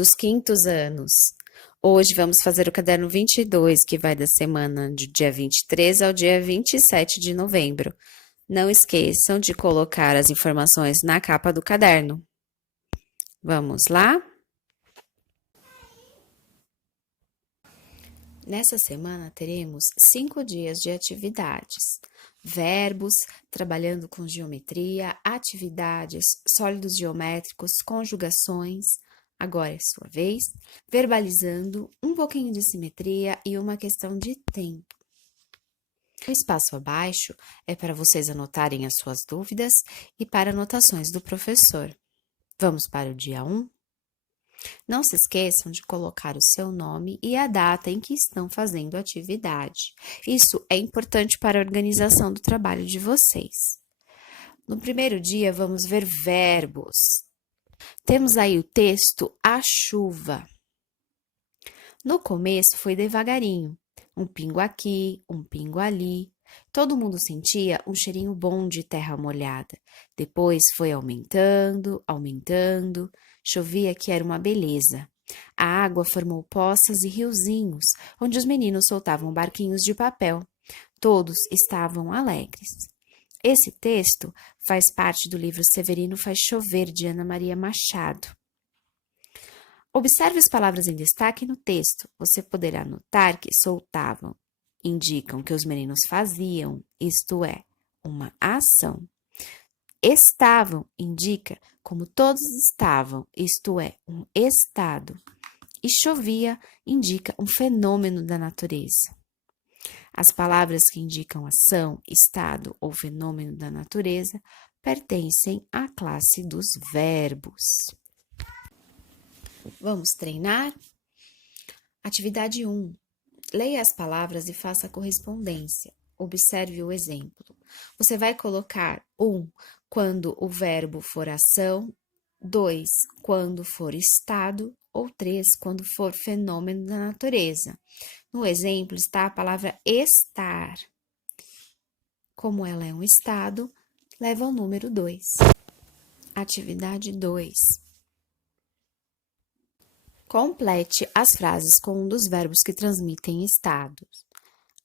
dos quintos anos. Hoje vamos fazer o caderno 22, que vai da semana do dia 23 ao dia 27 de novembro. Não esqueçam de colocar as informações na capa do caderno. Vamos lá? Nessa semana teremos 5 dias de atividades. Verbos, trabalhando com geometria, atividades, sólidos geométricos, conjugações. Agora é sua vez, verbalizando, um pouquinho de simetria e uma questão de tempo. O espaço abaixo é para vocês anotarem as suas dúvidas e para anotações do professor. Vamos para o dia 1? Não se esqueçam de colocar o seu nome e a data em que estão fazendo a atividade. Isso é importante para a organização do trabalho de vocês. No primeiro dia, vamos ver verbos. Temos aí o texto A Chuva. No começo foi devagarinho, um pingo aqui, um pingo ali. Todo mundo sentia um cheirinho bom de terra molhada. Depois foi aumentando, aumentando. Chovia que era uma beleza. A água formou poças e riozinhos, onde os meninos soltavam barquinhos de papel. Todos estavam alegres. Esse texto faz parte do livro Severino Faz Chover, de Ana Maria Machado. Observe as palavras em destaque no texto. Você poderá notar que soltavam indicam que os meninos faziam, isto é, uma ação. Estavam indica como todos estavam, isto é, um estado. E chovia indica um fenômeno da natureza. As palavras que indicam ação, estado ou fenômeno da natureza pertencem à classe dos verbos. Vamos treinar? Atividade 1. Leia as palavras e faça a correspondência. Observe o exemplo. Você vai colocar 1 quando o verbo for ação, 2 quando for estado ou 3 quando for fenômeno da natureza. No exemplo está a palavra estar. Como ela é um estado, leva o número 2. Atividade 2. Complete as frases com um dos verbos que transmitem estados.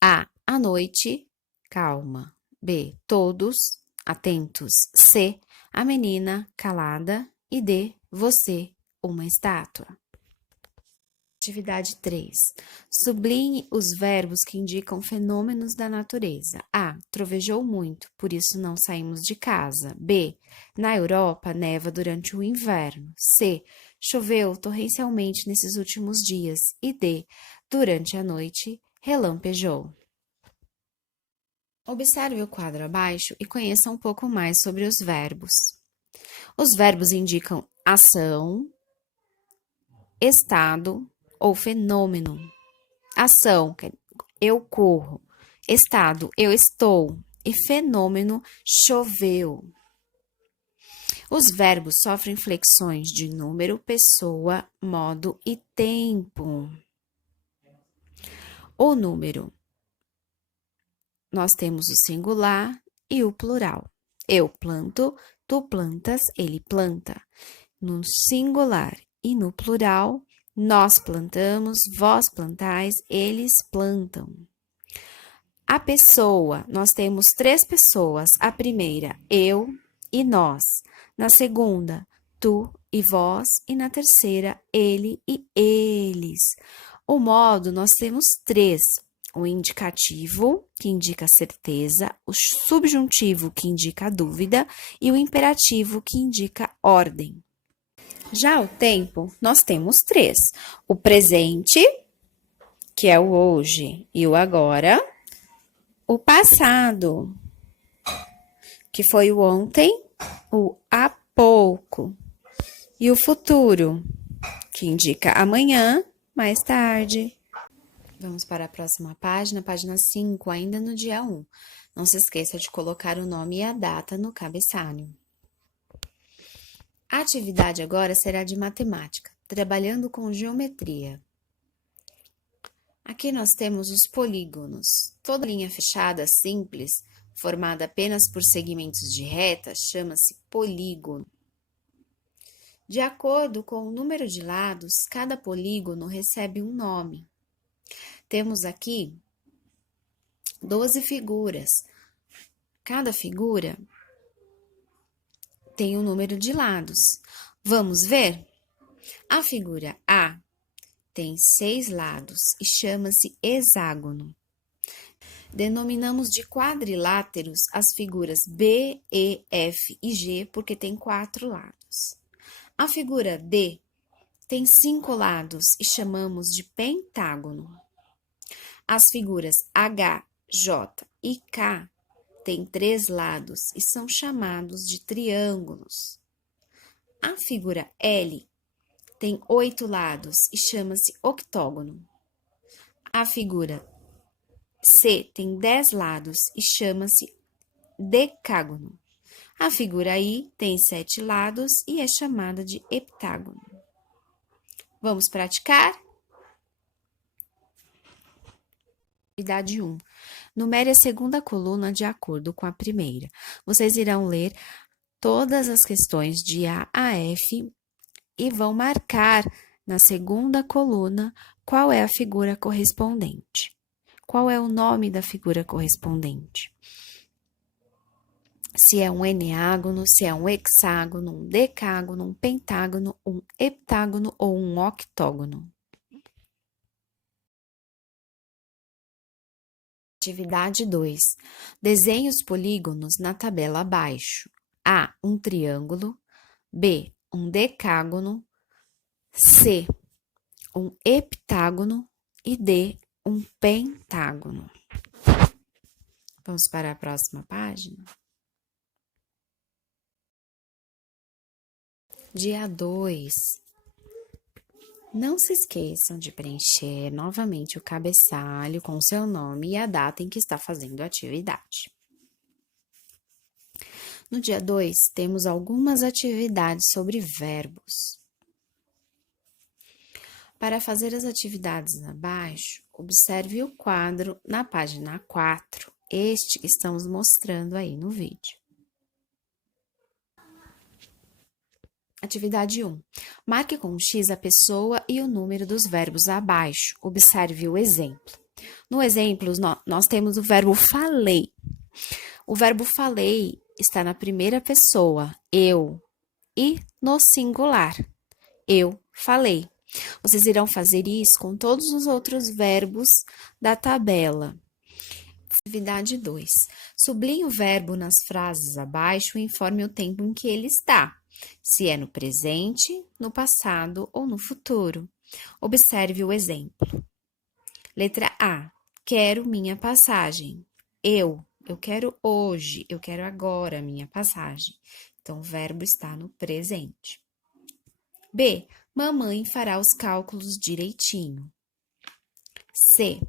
A, à noite, calma. B, todos, atentos. C, a menina, calada. E D, você, uma estátua. Atividade 3. Sublinhe os verbos que indicam fenômenos da natureza. A, trovejou muito, por isso não saímos de casa. B, na Europa neva durante o inverno. C, choveu torrencialmente nesses últimos dias. E D, durante a noite relampejou. Observe o quadro abaixo e conheça um pouco mais sobre os verbos. Os verbos indicam ação, estado ou fenômeno. Ação, eu corro. Estado, eu estou. E fenômeno, choveu. Os verbos sofrem flexões de número, pessoa, modo e tempo. O número. Nós temos o singular e o plural. Eu planto, tu plantas, ele planta. No singular e no plural, nós plantamos, vós plantais, eles plantam. A pessoa, nós temos 3 pessoas. A primeira, eu e nós. Na segunda, tu e vós. E na terceira, ele e eles. O modo, nós temos 3. O indicativo, que indica certeza, o subjuntivo, que indica dúvida, e o imperativo, que indica ordem. Já o tempo, nós temos 3. O presente, que é o hoje e o agora. O passado, que foi o ontem, o há pouco. E o futuro, que indica amanhã, mais tarde. Vamos para a próxima página, página 5, ainda no dia 1. Não se esqueça de colocar o nome e a data no cabeçalho. A atividade agora será de matemática, trabalhando com geometria. Aqui nós temos os polígonos. Toda linha fechada simples, formada apenas por segmentos de reta, chama-se polígono. De acordo com o número de lados, cada polígono recebe um nome. Temos aqui 12 figuras. Cada figura tem um número de lados. Vamos ver? A figura A tem 6 lados e chama-se hexágono. Denominamos de quadriláteros as figuras B, E, F e G porque tem 4 lados. A figura D tem 5 lados e chamamos de pentágono. As figuras H, J e K têm 3 lados e são chamados de triângulos. A figura L tem 8 lados e chama-se octógono. A figura C tem 10 lados e chama-se decágono. A figura I tem 7 lados e é chamada de heptágono. Vamos praticar? Atividade 1. Numere a segunda coluna de acordo com a primeira. Vocês irão ler todas as questões de A a F e vão marcar na segunda coluna qual é a figura correspondente. Qual é o nome da figura correspondente? Se é um eneágono, se é um hexágono, um decágono, um pentágono, um heptágono ou um octógono. Atividade 2. Desenhe os polígonos na tabela abaixo. A, um triângulo. B, um decágono. C, um heptágono. E D, um pentágono. Vamos para a próxima página. Dia 2. Não se esqueçam de preencher novamente o cabeçalho com o seu nome e a data em que está fazendo a atividade. No dia 2, temos algumas atividades sobre verbos. Para fazer as atividades abaixo, observe o quadro na página 4, este que estamos mostrando aí no vídeo. Atividade 1. Marque com um X a pessoa e o número dos verbos abaixo. Observe o exemplo. No exemplo, nós temos o verbo falei. O verbo falei está na primeira pessoa, eu, e no singular, eu falei. Vocês irão fazer isso com todos os outros verbos da tabela. Atividade 2. Sublinhe o verbo nas frases abaixo e informe o tempo em que ele está. Se é no presente, no passado ou no futuro. Observe o exemplo. Letra A. Quero minha passagem. Eu quero hoje, eu quero agora minha passagem. Então, o verbo está no presente. B. Mamãe fará os cálculos direitinho. C.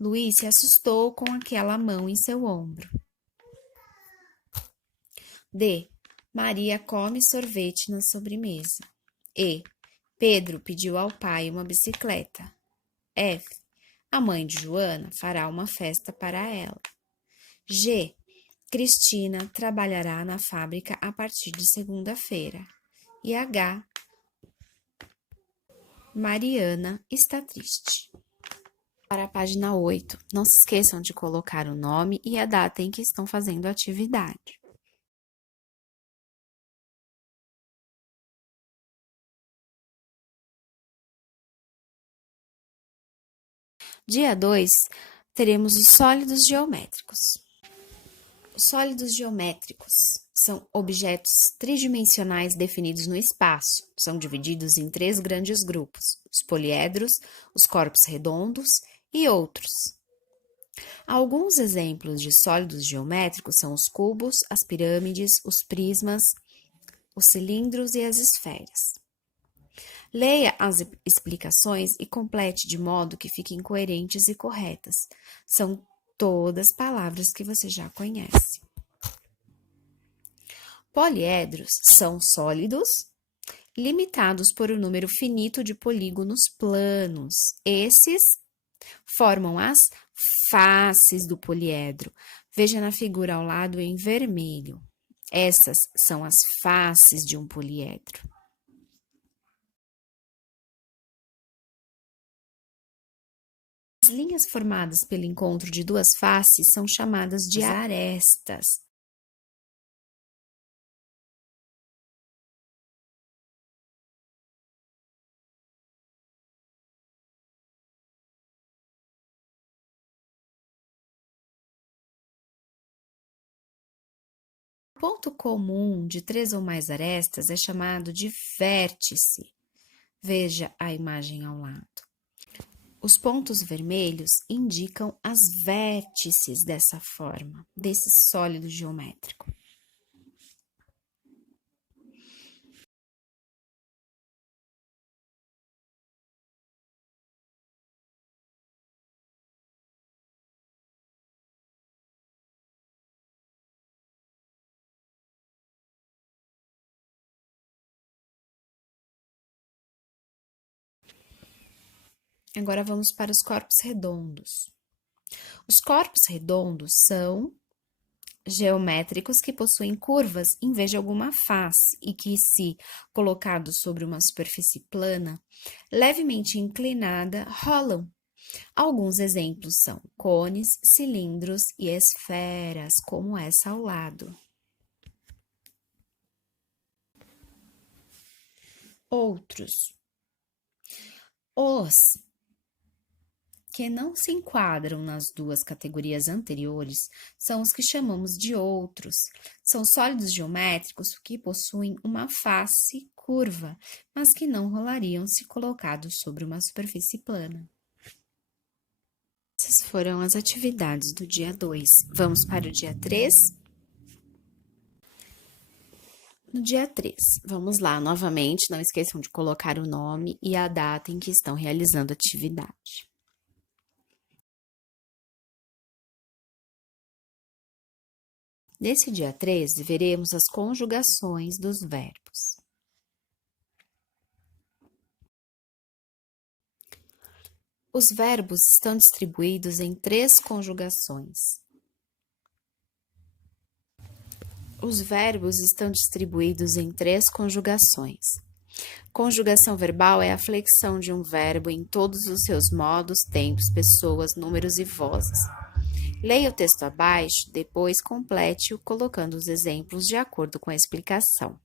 Luiz se assustou com aquela mão em seu ombro. D. Maria come sorvete na sobremesa. E. Pedro pediu ao pai uma bicicleta. F. A mãe de Joana fará uma festa para ela. G. Cristina trabalhará na fábrica a partir de segunda-feira. E H. Mariana está triste. Para a página 8, não se esqueçam de colocar o nome e a data em que estão fazendo a atividade. Dia 2, teremos os sólidos geométricos. Os sólidos geométricos são objetos tridimensionais definidos no espaço. São divididos em 3 grandes grupos: os poliedros, os corpos redondos e outros. Alguns exemplos de sólidos geométricos são os cubos, as pirâmides, os prismas, os cilindros e as esferas. Leia as explicações e complete de modo que fiquem coerentes e corretas. São todas palavras que você já conhece. Poliedros são sólidos limitados por um número finito de polígonos planos. Esses formam as faces do poliedro. Veja na figura ao lado em vermelho. Essas são as faces de um poliedro. As linhas formadas pelo encontro de duas faces são chamadas de arestas. O ponto comum de 3 ou mais arestas é chamado de vértice. Veja a imagem ao lado. Os pontos vermelhos indicam as vértices dessa forma, desse sólido geométrico. Agora vamos para os corpos redondos. Os corpos redondos são geométricos que possuem curvas em vez de alguma face e que, se colocados sobre uma superfície plana, levemente inclinada, rolam. Alguns exemplos são cones, cilindros e esferas, como essa ao lado. Outros. Os que não se enquadram nas duas categorias anteriores são os que chamamos de outros. São sólidos geométricos que possuem uma face curva, mas que não rolariam se colocados sobre uma superfície plana. Essas foram as atividades do dia 2. Vamos para o dia 3? No dia 3, vamos lá novamente, não esqueçam de colocar o nome e a data em que estão realizando a atividade. Nesse dia 13, veremos as conjugações dos verbos. Os verbos estão distribuídos em 3 conjugações. Os verbos estão distribuídos em 3 conjugações. Conjugação verbal é a flexão de um verbo em todos os seus modos, tempos, pessoas, números e vozes. Leia o texto abaixo, depois complete-o colocando os exemplos de acordo com a explicação.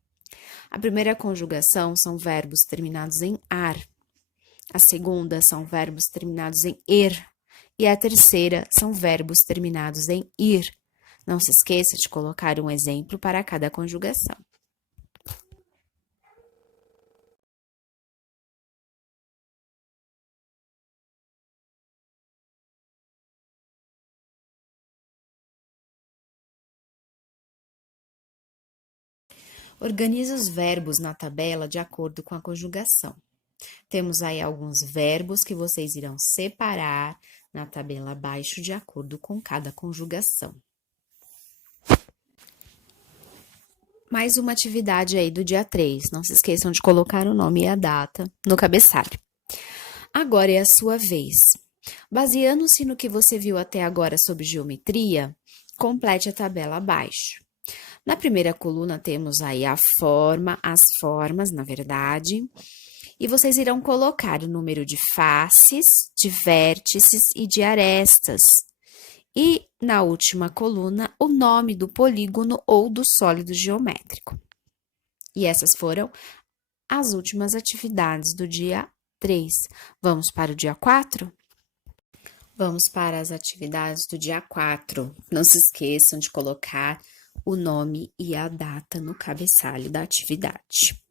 A primeira conjugação são verbos terminados em ar. A segunda são verbos terminados em er. E a terceira são verbos terminados em ir. Não se esqueça de colocar um exemplo para cada conjugação. Organize os verbos na tabela de acordo com a conjugação. Temos aí alguns verbos que vocês irão separar na tabela abaixo de acordo com cada conjugação. Mais uma atividade aí do dia 3. Não se esqueçam de colocar o nome e a data no cabeçalho. Agora é a sua vez. Baseando-se no que você viu até agora sobre geometria, complete a tabela abaixo. Na primeira coluna temos aí a forma, as formas, na verdade, e vocês irão colocar o número de faces, de vértices e de arestas. E na última coluna, o nome do polígono ou do sólido geométrico. E essas foram as últimas atividades do dia 3. Vamos para o dia 4? Vamos para as atividades do dia 4. Não se esqueçam de colocar o nome e a data no cabeçalho da atividade.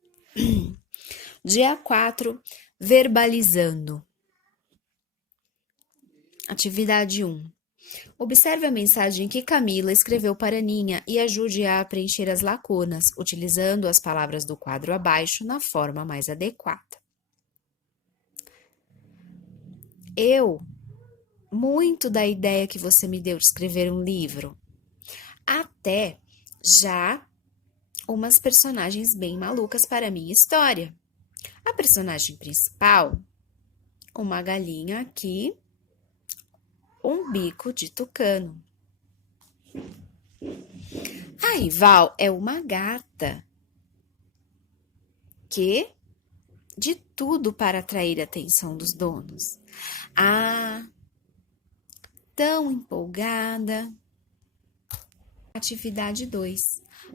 Dia 4, verbalizando. Atividade 1. Observe a mensagem que Camila escreveu para Ninha e ajude-a a preencher as lacunas, utilizando as palavras do quadro abaixo na forma mais adequada. Muito da ideia que você me deu de escrever um livro. Até já umas personagens bem malucas para a minha história. A personagem principal, uma galinha aqui, um bico de tucano. A rival é uma gata que de tudo para atrair a atenção dos donos. tão empolgada. Atividade 2.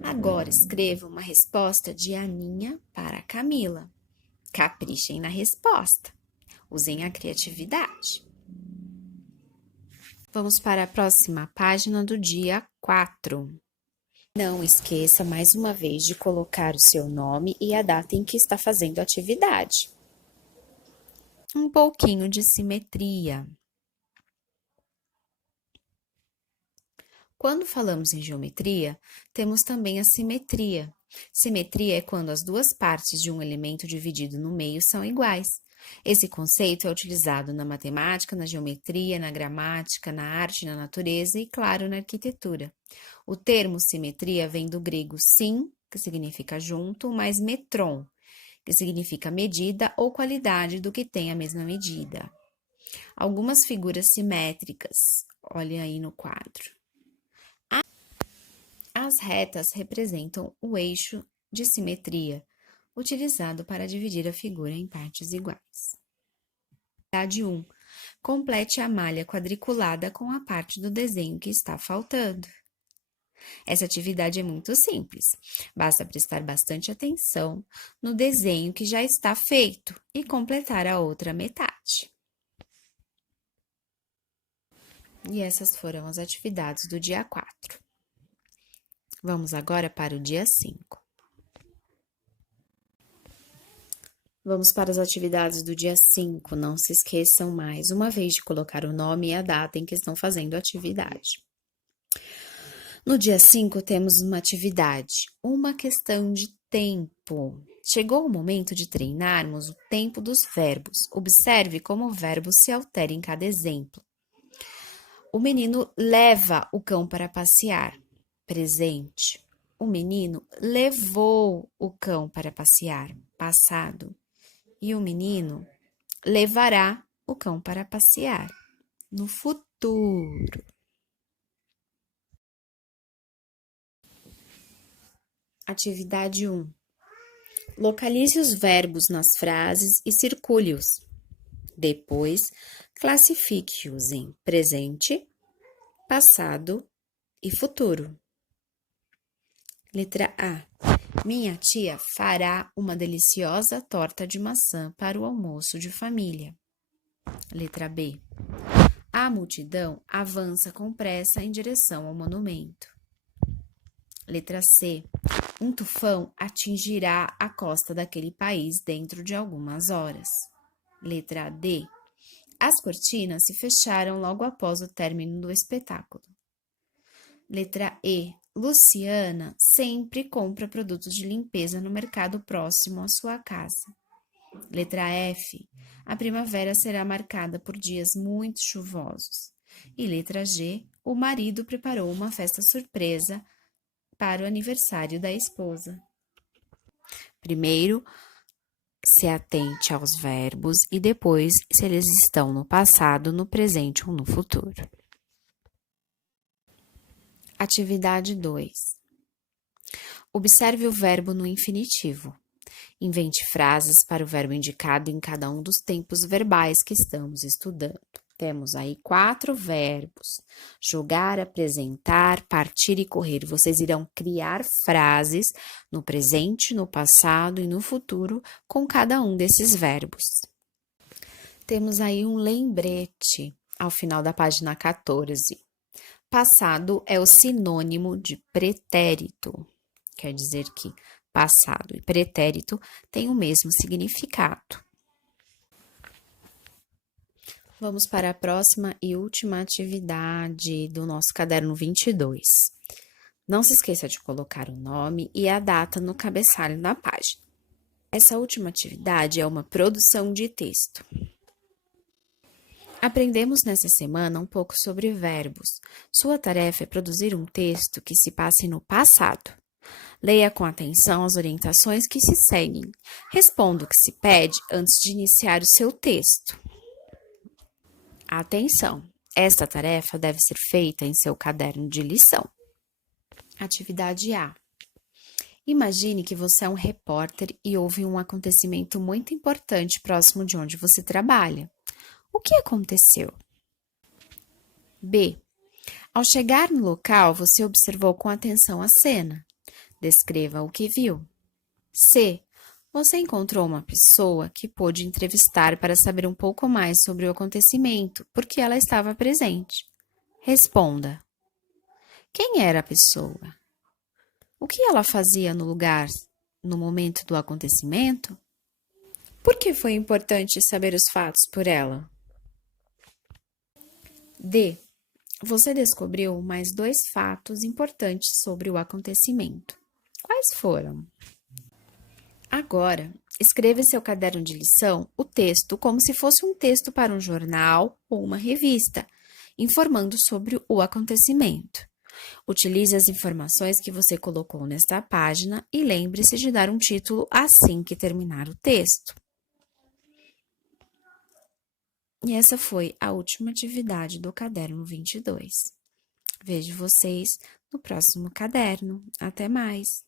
Agora escreva uma resposta de Aninha para a Camila. Caprichem na resposta. Usem a criatividade. Vamos para a próxima página do dia 4. Não esqueça mais uma vez de colocar o seu nome e a data em que está fazendo a atividade. Um pouquinho de simetria. Quando falamos em geometria, temos também a simetria. Simetria é quando as duas partes de um elemento dividido no meio são iguais. Esse conceito é utilizado na matemática, na geometria, na gramática, na arte, na natureza e, claro, na arquitetura. O termo simetria vem do grego sim, que significa junto, mais metron, que significa medida ou qualidade do que tem a mesma medida. Algumas figuras simétricas, olhem aí no quadro. As retas representam o eixo de simetria, utilizado para dividir a figura em partes iguais. Atividade 1. Complete a malha quadriculada com a parte do desenho que está faltando. Essa atividade é muito simples. Basta prestar bastante atenção no desenho que já está feito e completar a outra metade. E essas foram as atividades do dia 4. Vamos agora para o dia 5. Vamos para as atividades do dia 5. Não se esqueçam mais uma vez de colocar o nome e a data em que estão fazendo a atividade. No dia 5, temos uma atividade, uma questão de tempo. Chegou o momento de treinarmos o tempo dos verbos. Observe como o verbo se altera em cada exemplo. O menino leva o cão para passear. Presente. O menino levou o cão para passear. Passado. E o menino levará o cão para passear. No futuro. Atividade 1. Localize os verbos nas frases e circule-os. Depois, classifique-os em presente, passado e futuro. Letra A. Minha tia fará uma deliciosa torta de maçã para o almoço de família. Letra B. A multidão avança com pressa em direção ao monumento. Letra C. Um tufão atingirá a costa daquele país dentro de algumas horas. Letra D. As cortinas se fecharam logo após o término do espetáculo. Letra E. Luciana sempre compra produtos de limpeza no mercado próximo à sua casa. Letra F. A primavera será marcada por dias muito chuvosos. E letra G. O marido preparou uma festa surpresa para o aniversário da esposa. Primeiro, se atente aos verbos e depois se eles estão no passado, no presente ou no futuro. Atividade 2. Observe o verbo no infinitivo. Invente frases para o verbo indicado em cada um dos tempos verbais que estamos estudando. Temos aí 4 verbos: jogar, apresentar, partir e correr. Vocês irão criar frases no presente, no passado e no futuro com cada um desses verbos. Temos aí um lembrete ao final da página 14. Passado é o sinônimo de pretérito. Quer dizer que passado e pretérito têm o mesmo significado. Vamos para a próxima e última atividade do nosso caderno 22. Não se esqueça de colocar o nome e a data no cabeçalho da página. Essa última atividade é uma produção de texto. Aprendemos nessa semana um pouco sobre verbos. Sua tarefa é produzir um texto que se passe no passado. Leia com atenção as orientações que se seguem. Responda o que se pede antes de iniciar o seu texto. Atenção! Esta tarefa deve ser feita em seu caderno de lição. Atividade A. Imagine que você é um repórter e houve um acontecimento muito importante próximo de onde você trabalha. O que aconteceu? B. Ao chegar no local, você observou com atenção a cena. Descreva o que viu. C. Você encontrou uma pessoa que pôde entrevistar para saber um pouco mais sobre o acontecimento, porque ela estava presente. Responda. Quem era a pessoa? O que ela fazia no lugar, no momento do acontecimento? Por que foi importante saber os fatos por ela? D. Você descobriu mais 2 fatos importantes sobre o acontecimento. Quais foram? Agora, escreva em seu caderno de lição o texto como se fosse um texto para um jornal ou uma revista, informando sobre o acontecimento. Utilize as informações que você colocou nesta página e lembre-se de dar um título assim que terminar o texto. E essa foi a última atividade do caderno 22. Vejo vocês no próximo caderno. Até mais!